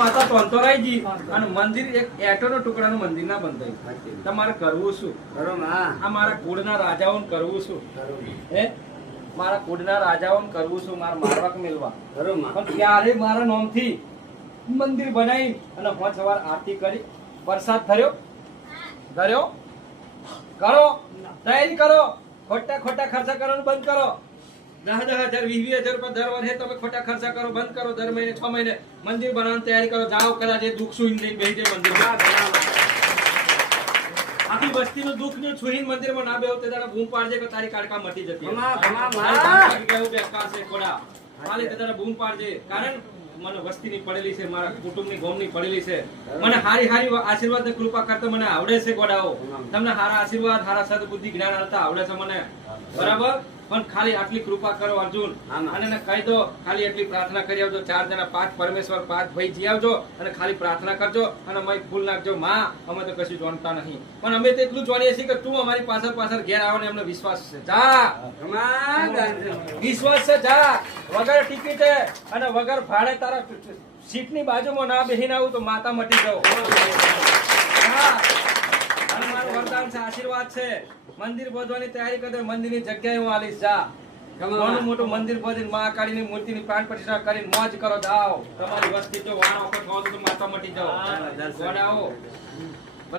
માતા તોંતરાઈજી અને મંદિર એક એટોનો ટુકડાનું મંદિર ના બંધાયું. તમારે કરવું શું? આ મારા કુળના રાજાઓને કરવું શું? હે મારા કુળના રાજાઓને કરવું શું? મારા મારવાક મેલવા. પણ ક્યારે મારા નામથી મંદિર બનાવી અને પાંચ સવાર આરતી કરી પ્રસાદ ધર્યો કરો તૈયારી કરો. ખોટા ખર્ચા કરવાનું બંધ કરો. 10,000 20,000 રૂપિયા દર વર્ષે તમે ખોટા ખર્ચા કરો બંધ કરો. દર મહિને 6 મહિને મંદિર બનાવવાની તૈયારી કરો. જાઓ કદાચ એ દુઃખ સુઈને લઈને બેસી જાય મંદિર. આખી વસ્તીનું દુઃખ ને છુહીન મંદિરમાં ના બેહો તે દાડા બૂમ પાડજે કે તારી કાડકા મટી જતી. કેવું બેકાર છે ખોડા. ખાલી તે દાડા બૂમ પાડજે. કારણ મને વસ્તીની પડેલી છે, મારા કુટુંબની ગોમની પડેલી છે. મને હારી આશીર્વાદ ને કૃપા કરતા મને આવડે છે ગોડાઓ. તમને હારા આશીર્વાદ હારા સદબુદ્ધિ જ્ઞાન આલતા આવડે છે મને, બરાબર. પણ ખાલી આટલી કૃપા કરો અર્જુન, અને એને કહી દો ખાલી એટલી પ્રાર્થના કરી આવજો. 4 જણા 5 પરમેશ્વર 5 ભાઈ જી આવજો અને ખાલી પ્રાર્થના કરજો અને મય ફૂલ નાખજો. માં અમે તો કશું જાણતા નહીં, પણ અમે તો એટલું જાણીએ છીએ કે તું અમારી પાછળ ઘેર આવવાનો અમને વિશ્વાસ છે. જા વિશ્વાસ છે, જા. વગર ટિકિટે અને વગર ભાડે તારા સીટની બાજુમાં ના બેહીને આવું તો માતા મટી જાવ. અને મારું વરદાન છે, આશીર્વાદ છે. મંદિર બોધવાની તૈયારી કરજો. મંદિરની જગ્યાએ હું આલીશ. જા ઘણું મોટું મંદિર બોધીને મહાકાળીની મૂર્તિની પ્રાણ પ્રતિષ્ઠા કરીને મોજ કરો. જાઓ. તમારી વસ્તી જો વાળા વખત તો માતા મટી જાઓ.